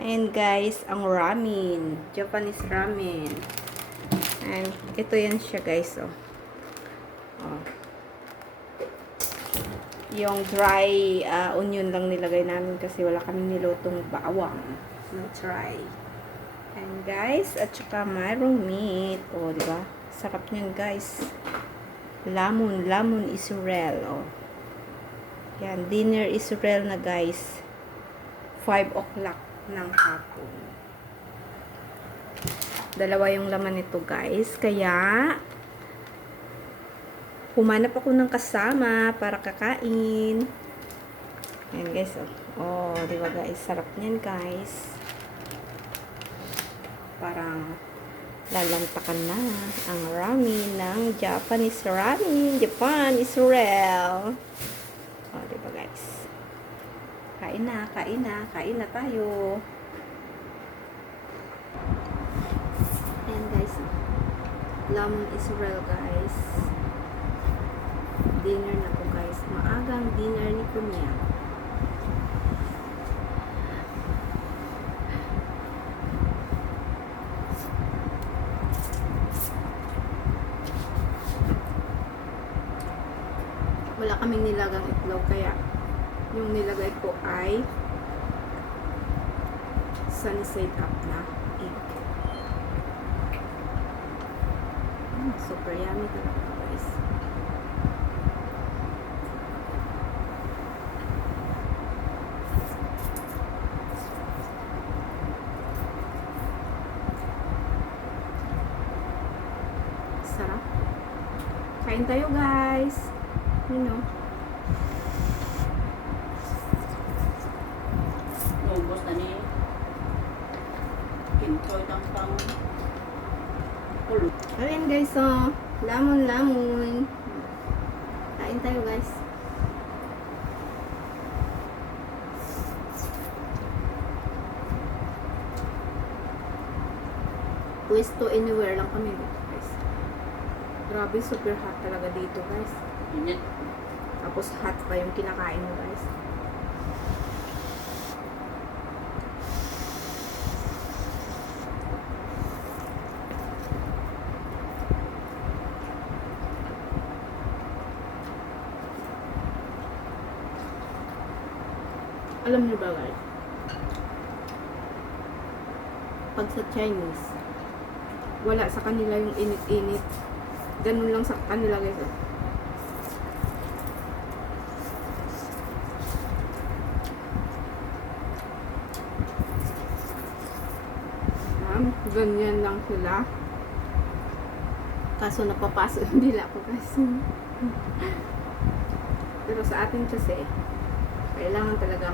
Ayan guys, ang ramen. Japanese ramen. And ito yan siya guys. Oh. Oh. Yung dry onion lang nilagay namin kasi wala kaming nilutong bawang. No try. And guys, at saka mayroong meat. Oh, di ba? Sarap niyan guys. Lamon Israel. Oh. Yan, dinner Israel na guys. 5 o'clock ng hapon. Dalawa yung laman nito guys. Kaya, humanap ako ng kasama para kakain. Ayan guys. Oh, di ba guys? Sarap niyan guys. Parang lalantakan na ang ramen ng Japanese ramen. Japan, Israel. Oh, di ba guys? Kain na tayo. Ayan guys. Lamon Israel guys. Dinner na po guys. Maagang dinner ni Kuya. Wala kaming nilagang itlog kaya yung nilagay ko ay sunny side up na egg. Super yummy talaga guys. Sarap. Kain tayo guys. You know. Nubos na ni Kintoy ng pang ulo. Ayan guys, oh. Lamon. Kain tayo guys. Pwesto anywhere lang kami guys. Grabe, super hot talaga dito guys. Init. Tapos hot pa yung kinakain mo guys. Alam niyo ba guys? Pag sa Chinese, wala sa kanila yung init-init. Ganun lang sa kanila guys. Ganyan lang sila. Kaso napapasok nila ako guys. Pero sa atin kasi, kailangan talaga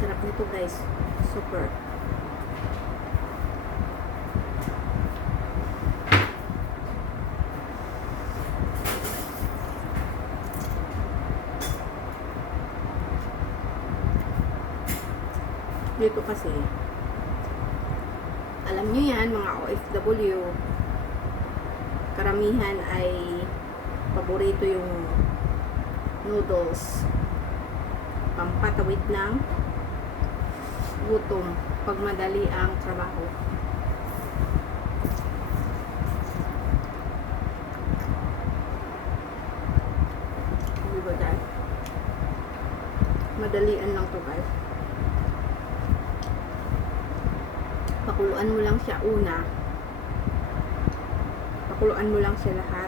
sarap nito guys. Super. Dito kasi, alam nyo yan, mga OFW, karamihan ay paborito yung noodles, pampatawid ng gutom pag madali ang trabaho. Diba guys? Madalian lang to guys. Pakuluan mo lang siya una. Pakuluan mo lang siya lahat.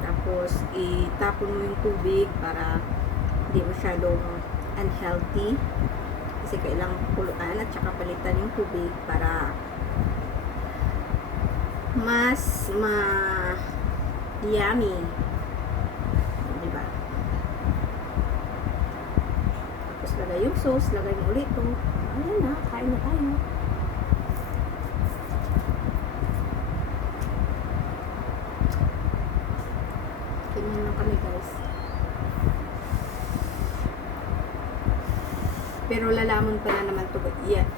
Tapos, itapon mo yung tubig para hindi masyadong unhealthy. Kasi kailangan pakuluan at saka palitan yung tubig para mas yummy. Diba? Tapos, lagay yung sauce. Lagay mo ulit ito. Ayan na, kain na tayo. Ganyan lang kami guys. Pero lalamon pa na naman to. Yeah.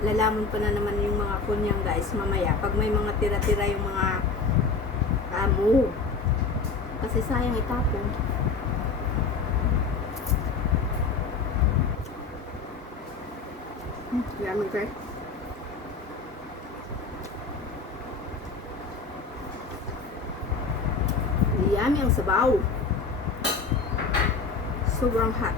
Lalamon pa na naman yung mga kunyang guys mamaya. Pag may mga tira-tira yung mga kamo. Kasi sayang itapon. Yummy guys. Yummy ang sabaw. Sobrang hot.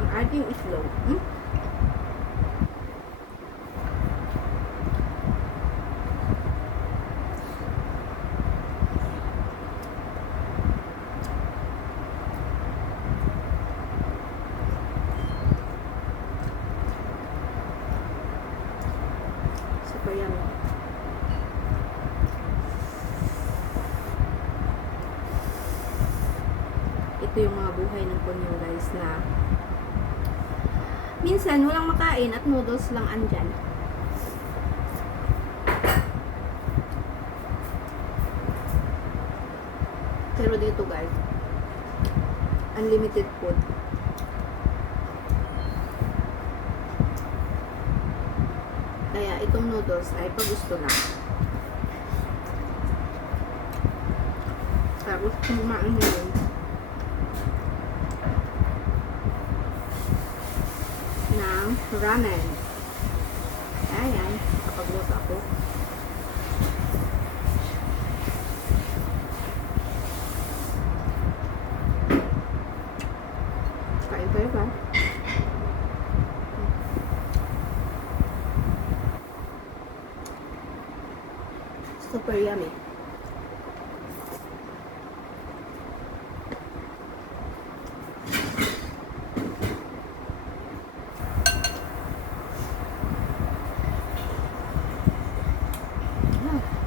Ang ating itlog. Super yummy. Ito yung mga buhay ng punyo guys na minsan walang makain at noodles lang andyan. Pero dito guys, unlimited food. Kaya itong noodles ay pag gusto lang. Tapos kumain ngayon ng ramen. Ayan, kapagluto ako. Kain tayo ba? Super yummy.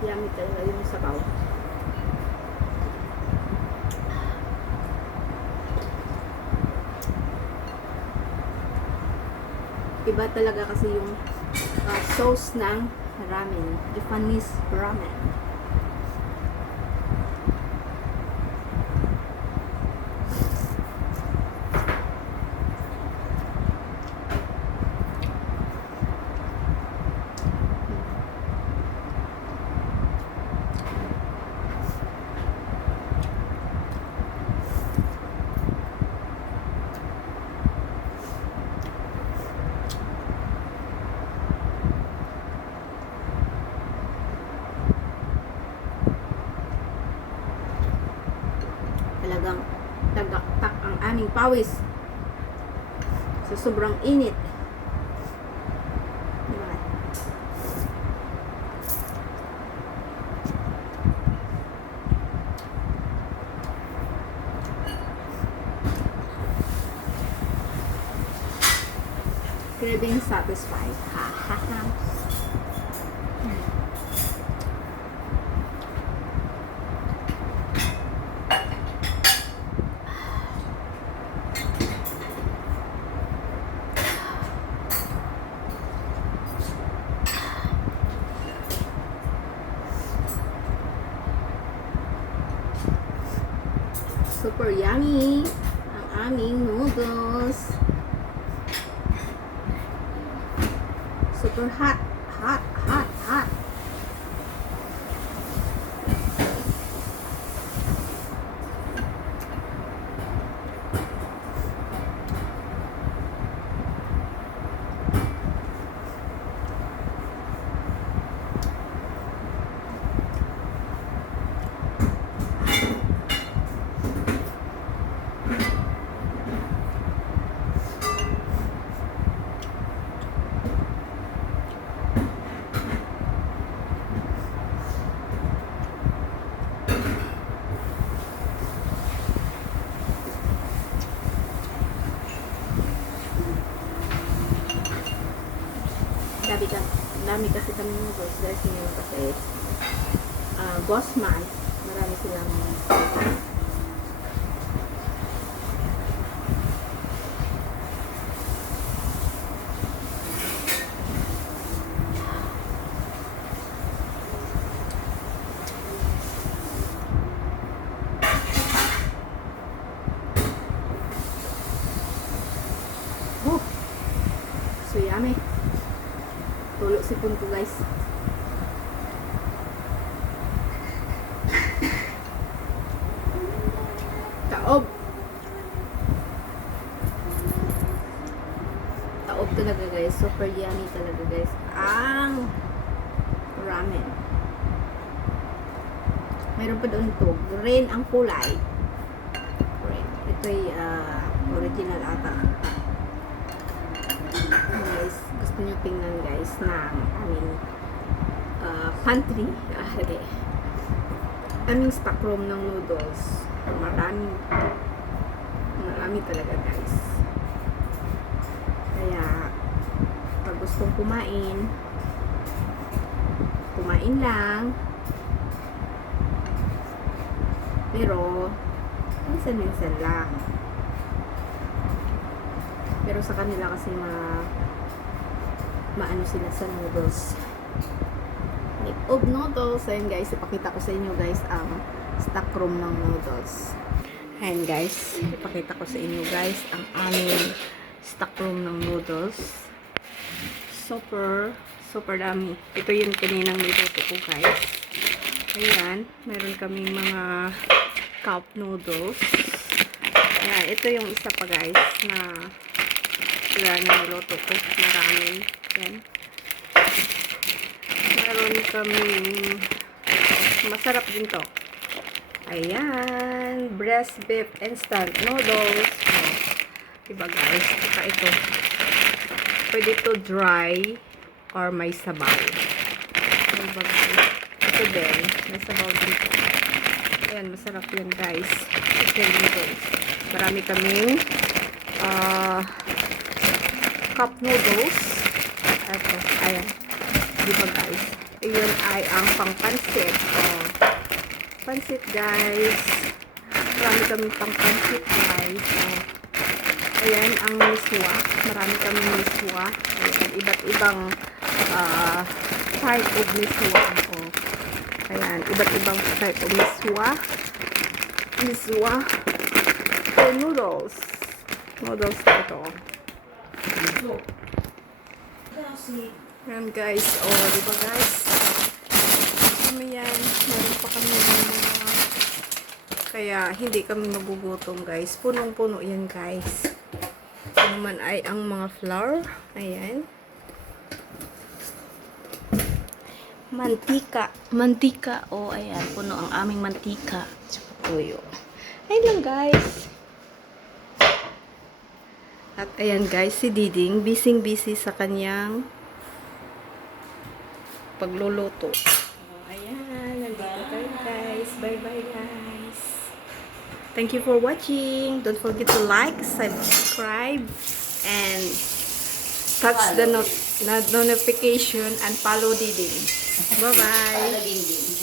Yummy talaga yung sabaw. Iba talaga kasi yung sauce ng ramen. Japanese ramen. Talagang tagaktak ang aming pawis sa sobrang init. Diba? Craving satisfied. Ha ha ha. Super yummy ang aming noodles. Super hot, hot, hot, hot. Dami kasi kami noodles guys ngayon kasi boss man, marami silang sipon ko guys. Taob. Taob talaga guys. Super yummy talaga guys. Ang ramen. Meron pa doon to. Green ang kulay. Green. Ito'y original ata. Guys, gusto nyo tingnan guys na aming pantry. Okay. Aming stock room ng noodles. Marami talaga guys. Kaya pag gustong kumain lang. Pero minsan lang. Pero sa kanila kasi maano sila sa noodles. Of noodles. Ayan guys, ipakita ko sa inyo guys ang stock room ng noodles. Ayan guys, ipakita ko sa inyo guys ang aming stock room ng noodles. Super dami. Ito yung kaninang niluto ko guys. Ayan, meron kaming mga cup noodles. Ayan, ito yung isa pa guys na niluto ko na ramen. Ayan. Meron kaming masarap din to. Ayan, breast beef instant noodles. Oh, diba guys? Saka ito. Pwede to dry or may sabaw. Diba guys? Ito din. May sabaw din to. Ayan, masarap yan guys. Chicken noodles. Marami kaming cup noodles. Ito. Ayan. Diba guys? Iyon ay ang pang-pansit. Oh. Pansit guys. Marami kami pang-pansit guys. Oh. Ayan ang miswa. Marami kami miswa. Ayan. Iba't ibang type of miswa. Oh. Ayan. Iba't ibang type of miswa. Miswa. Oh, noodles. Noodles na ito. Ayan guys. Oh, diba guys? Yan, meron pa kami ng mga kaya hindi kami magugutom guys. Punong-puno yan guys. Ito naman ay ang mga flour. Ayan. Mantika. Oh, ayan. Puno ang aming mantika. Tsaka tuyo. Ayan lang guys. At ayan guys, si Diding busy sa kanyang pagluluto. Bye-bye guys. Thank you for watching. Don't forget to like, subscribe, and touch the notification and follow Diding. Bye-bye.